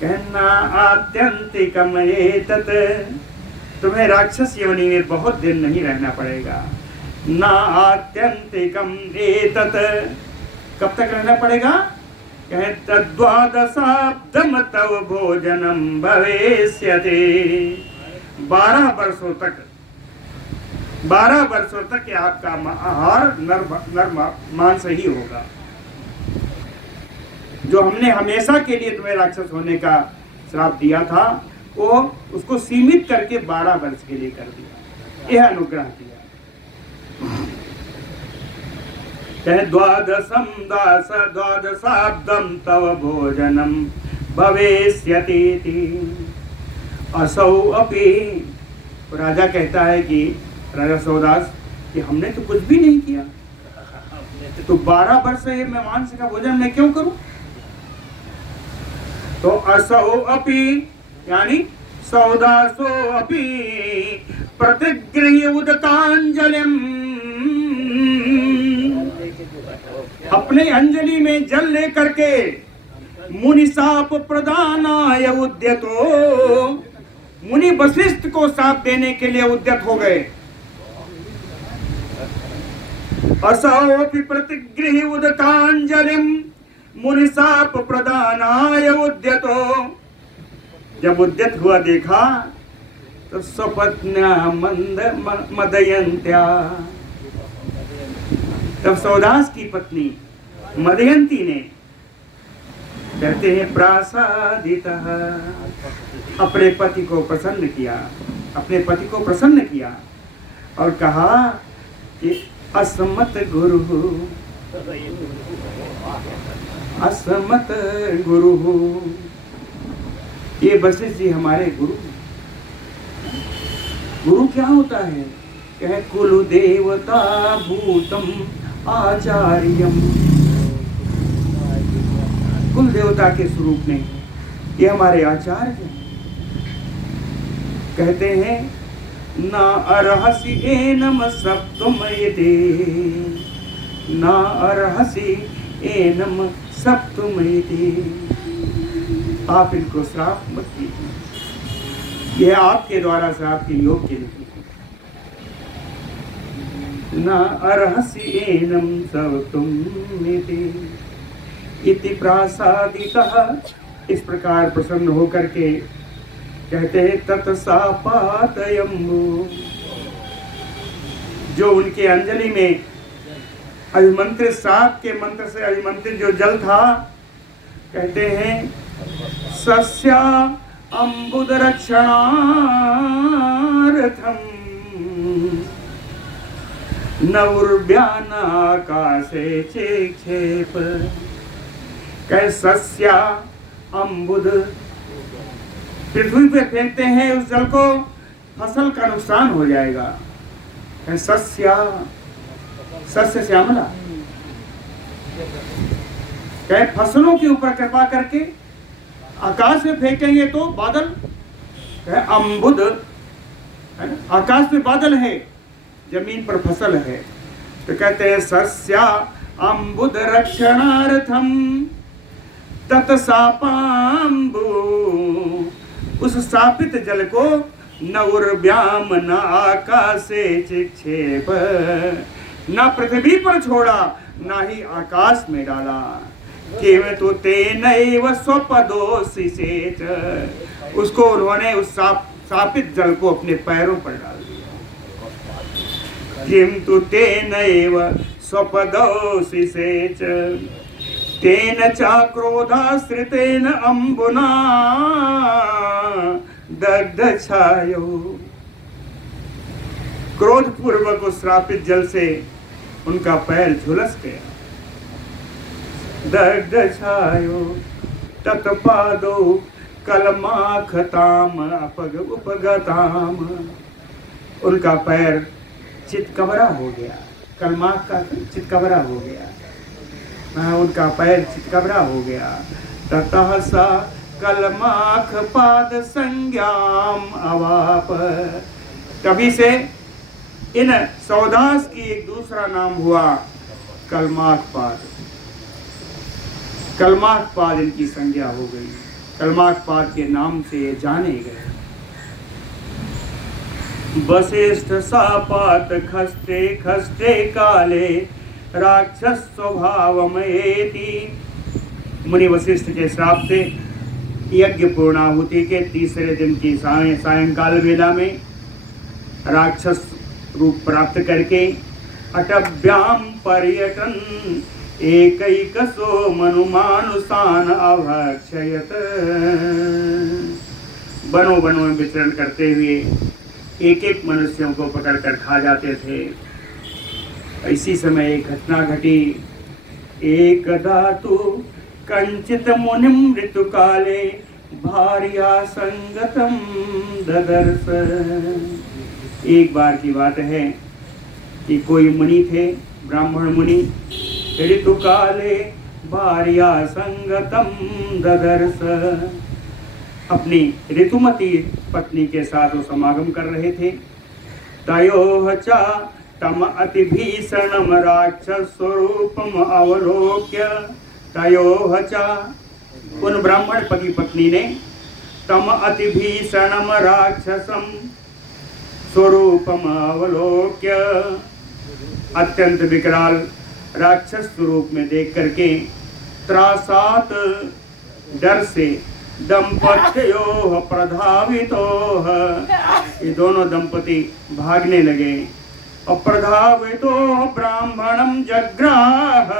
कहना आत्यंतिकम एतत्, तुम्हें राक्षस योनि में बहुत दिन नहीं रहना पड़ेगा। ना आत्यंतिकम एतत्, कब तक रहना पड़ेगा? कहे तद्वादशाब्दम तव भोजनम भवेष्यति, 12 वर्षों तक, 12 वर्षों तक आपका आहार नर मांस ही होगा। जो हमने हमेशा के लिए तुम्हें राक्षस होने का श्राप दिया था, वो उसको सीमित करके 12 वर्ष के लिए कर दिया, यह अनुग्रह किया। द्वादशाब्दम तव भोजनम भवेष्यति असौ अपि, राजा कहता है कि राजा सौदास कि हमने तो कुछ भी नहीं किया, तो 12 वर्ष से मैं मांस का भोजन मैं क्यों करूं? तो असौ अपि यानी सौदासो अपि प्रतिगृह्य उदकांजलिम, अपने अंजलि में जल लेकर के मुनि साप प्रदानाय उद्यतो, मुनि वशिष्ठ को साप देने के लिए उद्यत हो गए। असौपि प्रतिगृह्य उदकांजलिम मुनि साप प्रदानाय उद्यतो, जब उद्यत हुआ देखा तो स्वपत्न्या मदयंत्या, तब सौदास की पत्नी मदयंती ने, कहते हैं प्रासादितः, अपने पति को प्रसन्न किया। अपने पति को प्रसन्न किया और कहा कि असमत गुरु, असमत गुरु। ये वशिष्ठ जी हमारे गुरु। गुरु क्या होता है? कहे कुल देवता भूतम आचार्यम। कुल देवता के स्वरूप में ये हमारे आचार्य हैं। कहते हैं ना अर्हसि एनम सप्तमयते, ना अर्हसि एनम सप्तमयते। आप इनको श्राप मत कीजिए, यह आपके द्वारा श्राप के योग्य नहीं। ना अर्हसि एनम सप्तमयते इति प्रासादितः। इस प्रकार प्रसन्न होकर के कहते हैं तत्सापातयम्बु। जो उनके अंजलि में अभिमंत्रित, साप के मंत्र से अभिमंत्रित जो जल था, कहते हैं सस्या अम्बुद रक्षणार्थम नवुर्व्यानाकाशे चेक्षेप। कह सस्या अम्बुद, पृथ्वी पे फेंकते हैं उस जल को, फसल का नुकसान हो जाएगा। सस्या, सस्य श्यामला, कहे फसलों के ऊपर कृपा करके आकाश में फेंकेंगे तो बादल, कहे अम्बुद, आकाश में बादल है, जमीन पर फसल है। तो कहते हैं सस्या अम्बुद रक्षणार्थम तत्सापाम्बु। उस सापित जल को नवुर्व्याम न आकाशे चिक्षेप, न पृथ्वी पर छोड़ा ना ही आकाश में डाला। केवल तो तेनैव स्वपदोषिषेच, उसको उन्होंने उस सापित जल को अपने पैरों पर डाल दिया। किंतु तेनैव स्वपदोषिषेच तेन चाक्रोधाश्रितेन अम्बुना दग्धछायो। क्रोध पूर्वक उस श्रापित जल से उनका पैर झुलस गया। दग्धछायो तत्पादो कलमाखताम उपगताम। उनका पैर चितकबरा हो गया, कलमाख का चितकबरा हो गया, उनका पैर चितकबरा हो गया। ततः सा कलमाख पाद संज्ञाम अवाप। तभी से इन सौदास की एक दूसरा नाम हुआ कलमाख पाद। कलमाख पाद इनकी संज्ञा हो गई, कलमाख पाद के नाम से ये जाने गए। वशिष्ठ सापात खस्ते खस्ते काले राक्षस स्वभावमयेति। मुनि वशिष्ठ के श्राप से यज्ञ पूर्णाहुति के तीसरे दिन की सायंकाल वेला में राक्षस रूप प्राप्त करके अटभ्याम पर्यटन एकैकसो मनुमानुषान अभक्षयत। वनों वनों में विचरण करते हुए एक एक मनुष्यों को पकड़कर खा जाते थे। इसी समय एक घटना घटी। एकदा तु कंचित मुनिम ऋतुकाले भार्या संगतम ददर्श। एक बार की बात है कि कोई मुनि थे, ब्राह्मण मुनि, ऋतुकाले भार्या संगतम ददर्श। अपनी ऋतुमती पत्नी के साथ वो समागम कर रहे थे। तयोः च तम अति भीषणम राक्षस स्वरूपम अवलोक्य। तयोः च, उन ब्राह्मण पति पत्नी ने तम अति भीषणम राक्षसम स्वरूपम अवलोक्य, अत्यंत विकराल राक्षस स्वरूप में देख करके त्रासात, डर से, दंपत्योः प्रधावितोः, ये दोनों दंपति भागने लगे। और प्रधावितोः ब्राह्मणम जग्राह,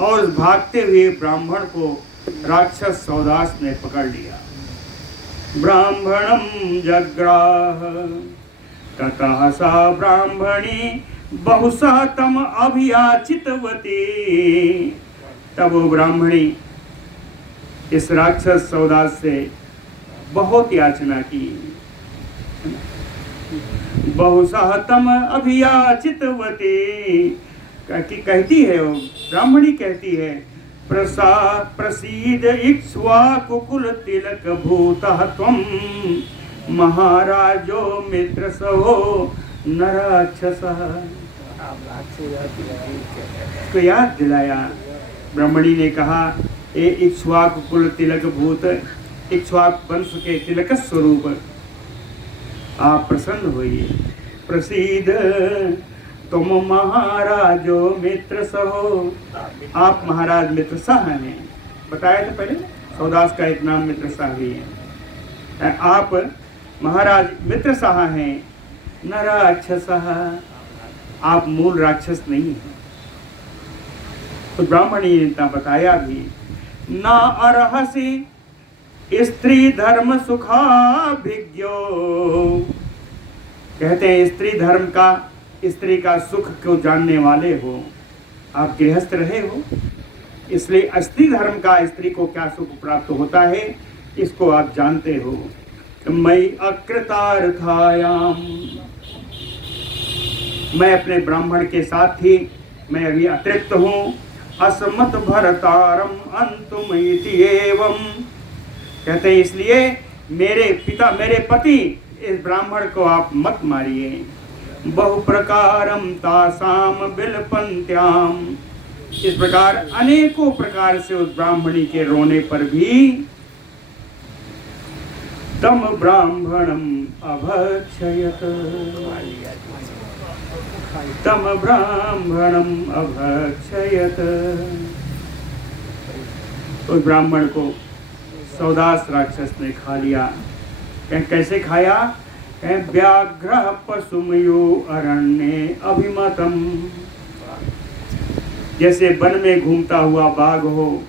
और भागते हुए ब्राह्मण को राक्षस सौदास ने पकड़ लिया। ब्राह्मणं जग्राह। ततः सा ब्राह्मणी बहुशः तम अभियाचितवती। तब वो ब्राह्मणी इस राक्षस सौदास से बहुत याचना की। बहुशः तम अभियाचितवती, कहती है वो ब्राह्मणी कहती है, प्रसीद इक्ष्वाकुकुल तिलक भूतः त्वं महाराजो मित्र सहो न राक्षसः। तो याद दिलाया। ब्राह्मणी ने कहा, ए इक्ष्वाकुकुल तिलक भूत, इक्ष्वाक वंश के तिलक स्वरूप आप प्रसन्न होइए। प्रसीद तुम महाराजो मित्र सहो, आप महाराज मित्र सह हैं। बताया था पहले, सौदास का एक नाम मित्र सह भी है। आप महाराज मित्र सह हैं। न राक्षसः, आप मूल राक्षस नहीं हैं। तो ब्राह्मणी ने बताया भी, न अर्हसि स्त्री धर्म सुखाभिज्ञो। कहते हैं स्त्री धर्म का, स्त्री का सुख को जानने वाले हो, आप गृहस्थ रहे हो, इसलिए स्त्री धर्म का स्त्री को क्या सुख प्राप्त होता है इसको आप जानते हो। मैं अकृतार्थायाम, मैं अपने ब्राह्मण के साथ ही मैं अभी अतृप्त हूँ। असमत भरतारम अंतुमिति एवं, कहते हैं इसलिए मेरे पिता, मेरे पति, इस ब्राह्मण को आप मत मारिए। बहु प्रकारम तासाम बिलपंत्याम, इस प्रकार अनेकों प्रकार से उस ब्राह्मणी के रोने पर भी तम ब्राह्मणम अभक्षयत, तम ब्राह्मणम अभक्षयत। उस ब्राह्मण को सौदास राक्षस ने खा लिया। कैसे खाया? व्याघ्र पशुमयो अरण्ये अभिमतम, जैसे वन में घूमता हुआ बाघ हो,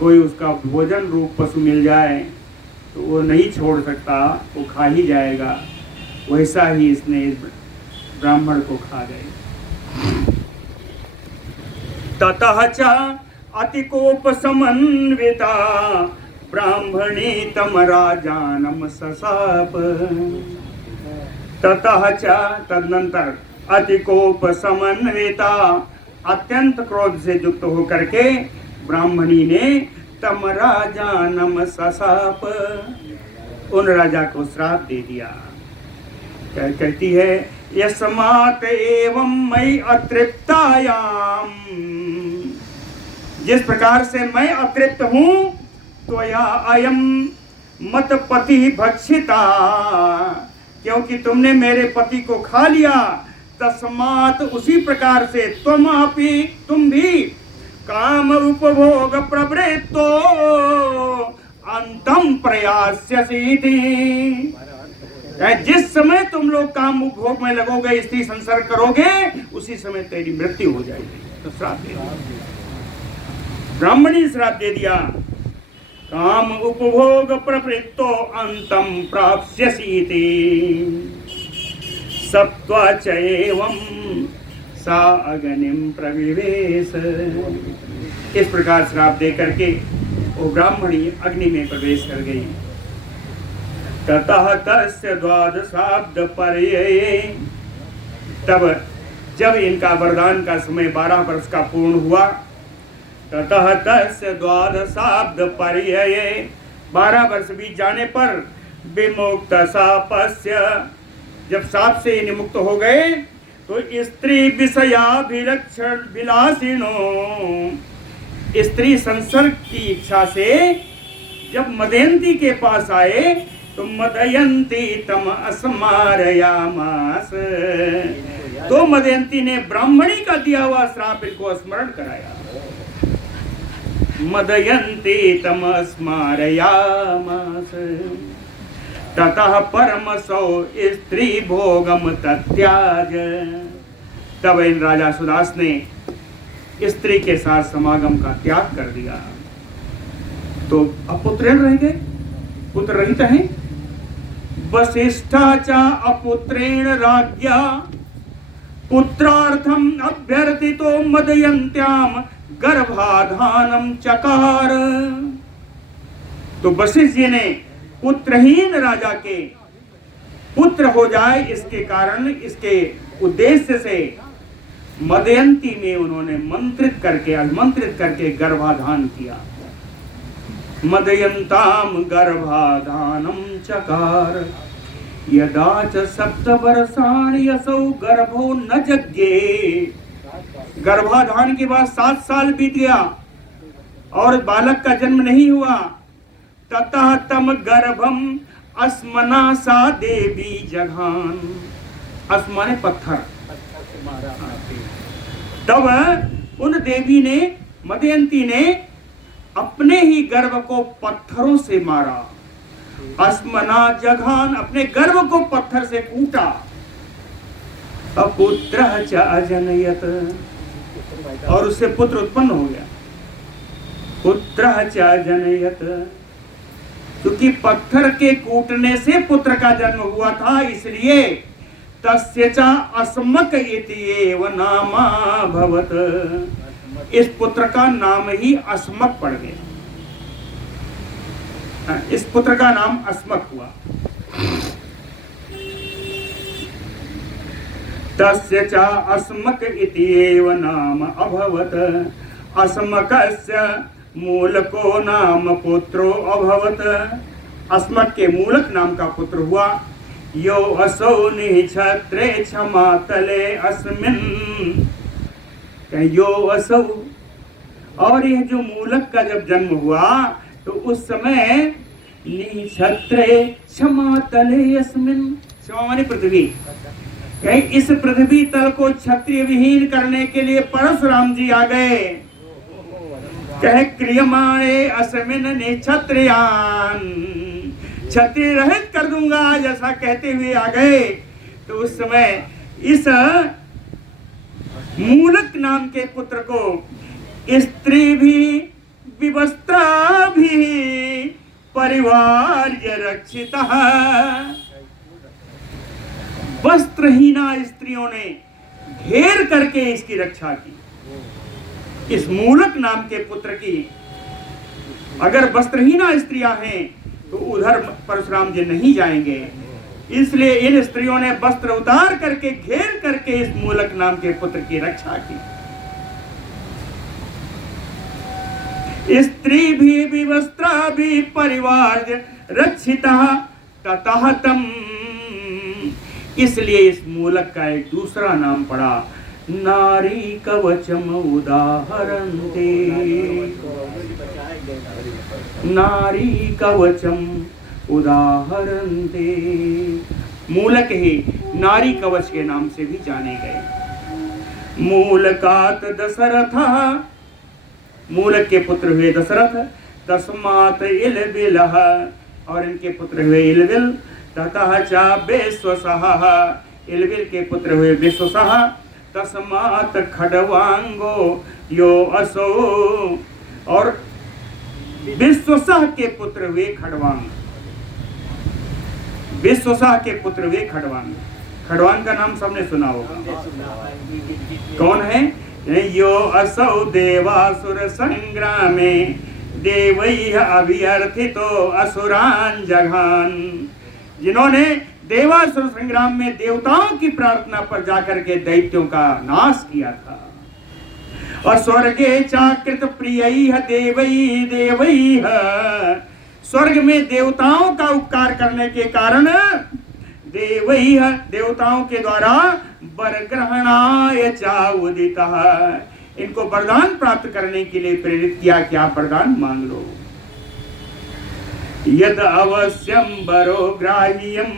कोई उसका भोजन रूप पशु मिल जाए तो वो नहीं छोड़ सकता, वो खा ही जाएगा। वैसा ही इसने इस ब्राह्मण को खा गए। ततः च अतिकोप समन्विता ब्राह्मणी तम राजानम ससाप। ततः च, तदनंतर, अतिकोप समन्विता, अत्यंत क्रोध से युक्त होकर के ब्राह्मणी ने तम राजानम ससाप, उन राजा को श्राप दे दिया। कहती है, यस्मात् एवं मयि अतृप्तायाम, जिस प्रकार से मैं अतृप्त हूँ, त्वया अयम मत पति भक्षिता, क्योंकि तुमने मेरे पति को खा लिया। तस्मात्, उसी प्रकार से, त्वमपि, तुम भी, काम उपभोग प्रवृत्तो अंतम प्रयास्यसीति, जिस समय तुम लोग काम उपभोग में लगोगे, स्त्री संसर्ग करोगे, उसी समय तेरी मृत्यु हो जाएगी। तो श्राप दे दिया, ब्राह्मणी श्राप दे दिया। काम उपभोग प्रवृत्तो अंतम प्राप्स्यसीति सत्वा च एवं सा अग्निम प्रविवेश। इस प्रकार श्राप दे करके वो ब्राह्मणी अग्नि में प्रवेश कर गई। ततः तस्य द्वादशाब्द पर्यये, तब जब इनका वरदान का समय 12 वर्ष का पूर्ण हुआ, ततः तस्य द्वादशाब्द पर्यये, 12 वर्ष बीत जाने पर, विमुक्त शापस्य, जब शाप से इन्हें मुक्त हो गए, तो स्त्री विषयाभिलक्षण विलासिनो, स्त्री संसर्ग की इच्छा से जब मदयंती के पास आए तो मदयंती तम अस्मारयामास, तो मदयंती ने ब्राह्मणी का दिया हुआ श्राप इनको स्मरण कराया। मदयंती तम स्मारयामास ततः परमसौ स्त्री भोगम तत्याज। तब इन राजा सुदास ने स्त्री के साथ समागम का त्याग कर दिया। तो अब पुत्र रह गए, पुत्र रहित हैं। वसिष्ठा च अपुत्रेण राज्ञा पुत्रार्थम अभ्यर्थितो मदयन्त्याम गर्भाधानम चकार। तो वशिष्ठ जी ने पुत्रहीन राजा के पुत्र हो जाए इसके कारण, इसके उद्देश्य से मदयंती में उन्होंने अभिमंत्रित करके गर्भाधान किया। मदयंताम गर्भाधानम चकार यदा च 7 वर्षाणि असौ गर्भो न जज्ञे। गर्भाधान के बाद 7 साल बीत गया और बालक का जन्म नहीं हुआ। ततः तम गर्भम अस्मना सा देवी जघान। अस्मने पत्थर। तब उन देवी ने, मदयंती ने अपने ही गर्भ को पत्थरों से मारा। अस्मना जघान, अपने गर्भ को पत्थर से कूटा। अपुत्र च अजनयत, और उससे पुत्र उत्पन्न हो गया। पुत्र च अजनयत, क्योंकि पत्थर के कूटने से पुत्र का जन्म हुआ था, इसलिए तस्य च अस्मक इति एव नामा भवत। इस पुत्र का नाम ही अस्मक पड़ गया। इस पुत्र का नाम अस्मक हुआ। तस्य च अस्मक इति एव नाम अभवत। अस्मकस्य मूलको नाम पुत्रो अभवत। अस्मक के मूलक नाम का पुत्र हुआ। यो असौ निक्षत्रे क्षमातले अस्मिन्। यो असौ, और यह जो मूलक का जब जन्म हुआ तो उस समय निक्षत्रे क्षमातले अस्मिन्, क्षमा माने पृथ्वी, इस पृथ्वी तल को क्षत्रिय विहीन करने के लिए परशुराम जी आ गए। कहे क्रियमाणे अस्मिन् निक्षत्रियान्, क्षत्रिय रहित कर दूंगा, जैसा कहते हुए आ गए। तो उस समय इस मूलक नाम के पुत्र को स्त्री भी विवस्त्रा भी परिवार रक्षित, वस्त्रहीना स्त्रियों ने घेर करके इसकी रक्षा की। इस मूलक नाम के पुत्र की अगर वस्त्रहीना स्त्रियां हैं तो उधर परशुराम जी नहीं जाएंगे, इसलिए इन स्त्रियों ने वस्त्र उतार करके घेर करके इस मूलक नाम के पुत्र की रक्षा की। स्त्री भी विवस्त्रा भी परिवार रक्षिता ततः तम, इसलिए इस मूलक का एक दूसरा नाम पड़ा नारी कवचम उदाहरन्ते। नारी कवचम उदाहरन्ते, मूलक ही नारी कवच के नाम से भी जाने गए। मूलकात दशरथ, मूलक के पुत्र हुए दशरथ। तस्मात् इलबिलः, और इनके पुत्र हुए इलबिल। ततः च विश्वसः, इलबिल के पुत्र हुए विश्वसः। तस्मात् खड्वांगो यो असो, और विश्वसह के पुत्र हुए खड्वांग। विश्वसह के पुत्र हुए खड्वांग। खड्वांग का नाम सबने सुना होगा। कौन है? यो असौ देवासुर संग्रामे देवैः अभियर्थितो असुरान जघान, जिन्होंने देवासुर संग्राम में देवताओं की प्रार्थना पर जाकर के दैत्यों का नाश किया था। और स्वर्गे चाकृत प्रियैः देवैः देवैः, स्वर्ग में देवताओं का उपकार करने के कारण देवैः, देवताओं के द्वारा वरग्रहणाय च उदितः, इनको वरदान प्राप्त करने के लिए प्रेरित किया। क्या वरदान मांग लो। यद अवश्यम वरो ग्राह्यम,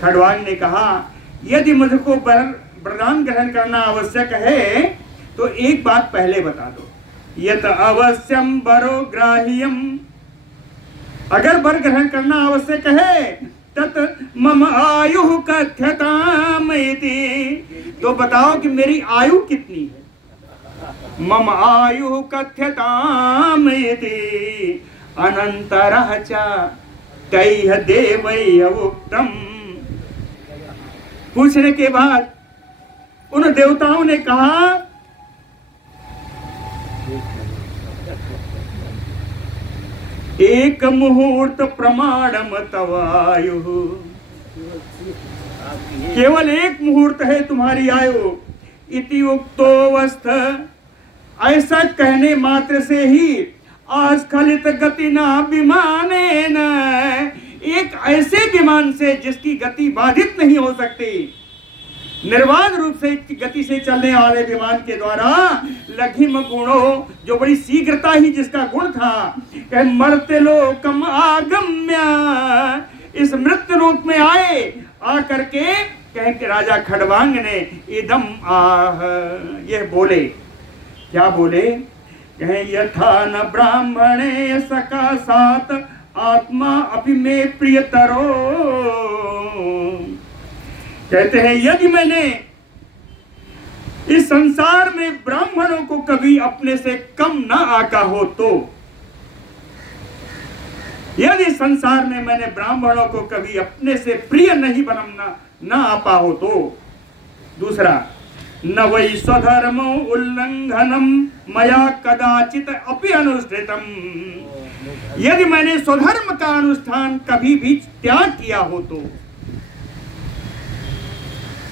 खड्वांग ने कहा यदि मुझको वरदान ग्रहण करना आवश्यक है तो एक बात पहले बता दो। यत अवश्यम वरो ग्राह्यम, अगर वर ग्रहण करना आवश्यक है तत मम आयु कथ्यताम इति, तो बताओ कि मेरी आयु कितनी है। मम आयु कथ्यताम इति अनंतरः च, कैह देवैः उक्तम। पूछने के बाद उन देवताओं ने कहा एक मुहूर्त प्रमाणम तवायु, केवल एक मुहूर्त है तुम्हारी आयु। इति उक्तोवस्थ, ऐसा कहने मात्र से ही अस्खलित गतिना विमानेन, एक ऐसे विमान से जिसकी गति बाधित नहीं हो सकती, निर्बाध रूप से गति से चलने वाले विमान के द्वारा लघिम गुणो, जो बड़ी शीघ्रता ही जिसका गुण था, कह मर्त्य लोकम आगम्य, इस मृत्यु लोक में आए, आकर के कह के राजा खड़वांग ने इदम आह, यह बोले, क्या बोले, कहे यथा न ब्राह्मणे सकाशात आत्मा अपि में प्रियतरो। कहते हैं यदि मैंने इस संसार में ब्राह्मणों को कभी अपने से कम ना आका हो तो, यदि संसार में मैंने ब्राह्मणों को कभी अपने से प्रिय नहीं बनना ना आपा हो तो, दूसरा न वै स्वधर्मो उल्लंघनम मया कदाचित अपि अनुष्ठितम, यदि मैंने स्वधर्म का अनुष्ठान कभी भी त्याग किया हो तो,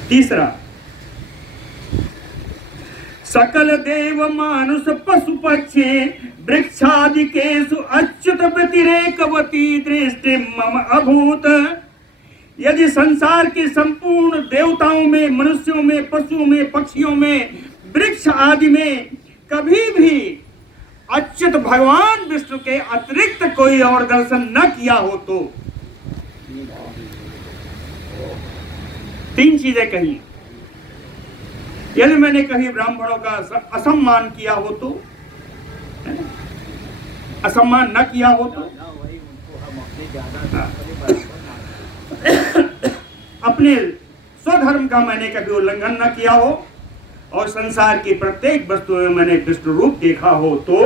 तीसरा सकल देव मानुष पशु पक्षी वृक्षादिकेषु अच्युत व्यतिरेकवती दृष्टि मम अभूत, यदि संसार के संपूर्ण देवताओं में, मनुष्यों में, पशुओं में, पक्षियों में, वृक्ष आदि में कभी भी अच्युत भगवान विष्णु के अतिरिक्त कोई और दर्शन न किया हो तो, तीन चीजें कही। यदि मैंने कहीं ब्राह्मणों का असम्मान किया हो तो, असम्मान न किया हो तो, अपने स्वधर्म का मैंने कभी उल्लंघन न किया हो, और संसार की प्रत्येक वस्तु में मैंने विष्णु रूप देखा हो तो,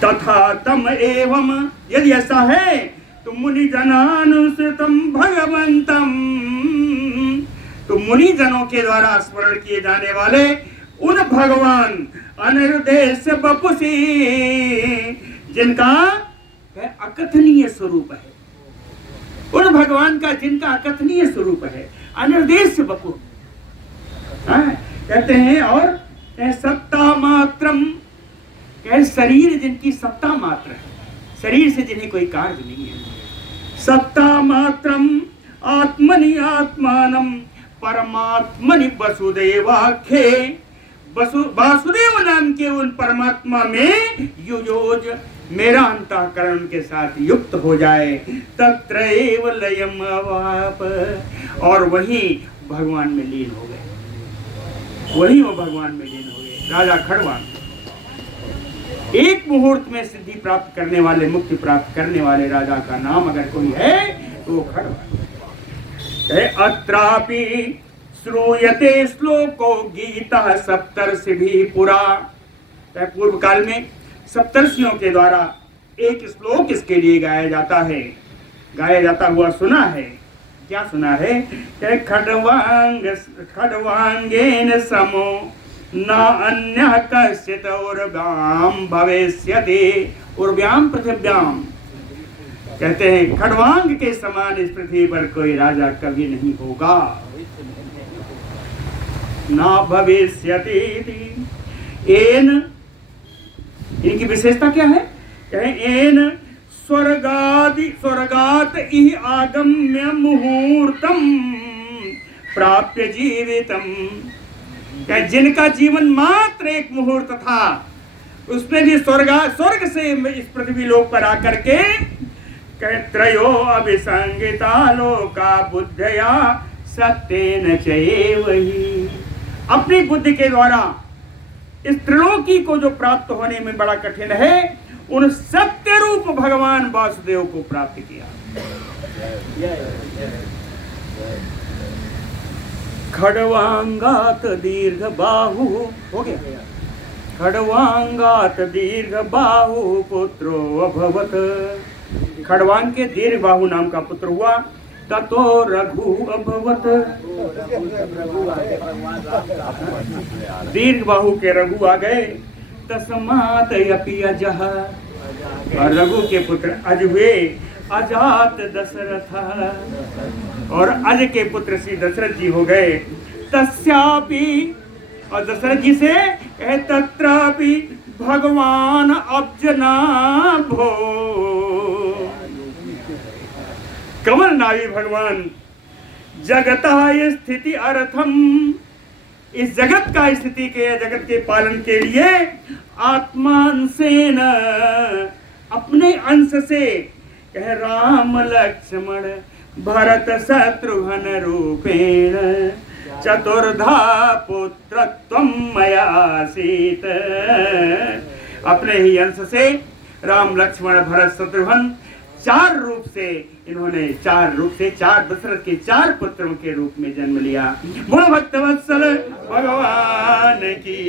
तथा तम एवं, यदि ऐसा है तो मुनि जनानुसृतम भगवंतम, तो मुनि जनों के द्वारा स्मरण किए जाने वाले उन भगवान अनिर्देश्य बपुसी, जिनका अकथनीय स्वरूप है, उन भगवान का जिनका अकथनीय स्वरूप है, अनिर्देश्य बपु कहते हैं। और सत्ता मात्रम, शरीर जिनकी सत्ता मात्र है, शरीर से जिन्हें कोई कार्य नहीं है, सत्ता मात्रम आत्मनि आत्मानम परमात्मनि वसुदेवाख्ये, वासुदेव नाम के उन परमात्मा में युयोज, मेरा अंतःकरण के साथ युक्त हो जाए, तत्र एव लयम अवाप, और वहीं भगवान में लीन हो गए, वहीं वो भगवान में लीन हो गए। राजा खड़वांग एक मुहूर्त में सिद्धि प्राप्त करने वाले, मुक्ति प्राप्त करने वाले राजा का नाम अगर कोई है तो वो खड़वांग। अत्रापि श्रूयते श्लोको गीता सप्तर्षिभिः पुरा, पूर्व काल में सप्तर्षियों के द्वारा एक श्लोक इसके लिए गाया जाता है, गाया जाता हुआ सुना है। क्या सुना है? खड्वांगेन समो न अन्यः कश्चित् उर्व्याम भविष्यति, उर्व्याम पृथिव्याम, कहते हैं खड्वांग के समान इस पृथ्वी पर कोई राजा कभी नहीं होगा, ना भविष्यति। एन, इनकी विशेषता क्या है? एन स्वर्गात इह आगम्य मुहूर्तम प्राप्य जीवितम, जिनका जीवन मात्र एक मुहूर्त था, उसमें भी स्वर्ग से इस पृथ्वी लोक पर आकर के त्रयो अभिसंगिता लोका बुद्धया सत्येन चैवहि, अपनी बुद्धि के द्वारा इस त्रिलोकी को जो प्राप्त होने में बड़ा कठिन है, उन सत्य रूप भगवान वासुदेव को प्राप्त किया। खड्वांगात दीर्घ बाहु, हो गया। खड्वांगात दीर्घ बाहु पुत्रो अभवत। खड्वांग के दीर्घ बाहु नाम का पुत्र हुआ। ततो रघु अभवत। दीर्घ बाहु के रघु आ गए। तस्मात् अपि अजः, और रघु के पुत्र अज हुए। अजात दशरथ, और अज के पुत्र श्री दशरथ जी हो गए। तस्यापि, और दशरथ जी से तत्रापि भगवान अब्जनाभो। कमल नावी भगवान जगतः स्थिति अर्थम, इस जगत का स्थिति के, जगत के पालन के लिए आत्मांसेन, अपने अंश से, कह राम लक्ष्मण भरत शत्रुघ्न रूपेण चतुर्धा पुत्रत्वं मयासीत। अपने ही अंश से राम लक्ष्मण भरत शत्रुघ्न चार रूप से, इन्होंने चार रूप से, चार दशरथ के चार पुत्रों के रूप में जन्म लिया। बोलो भक्तवत्सल भगवान की।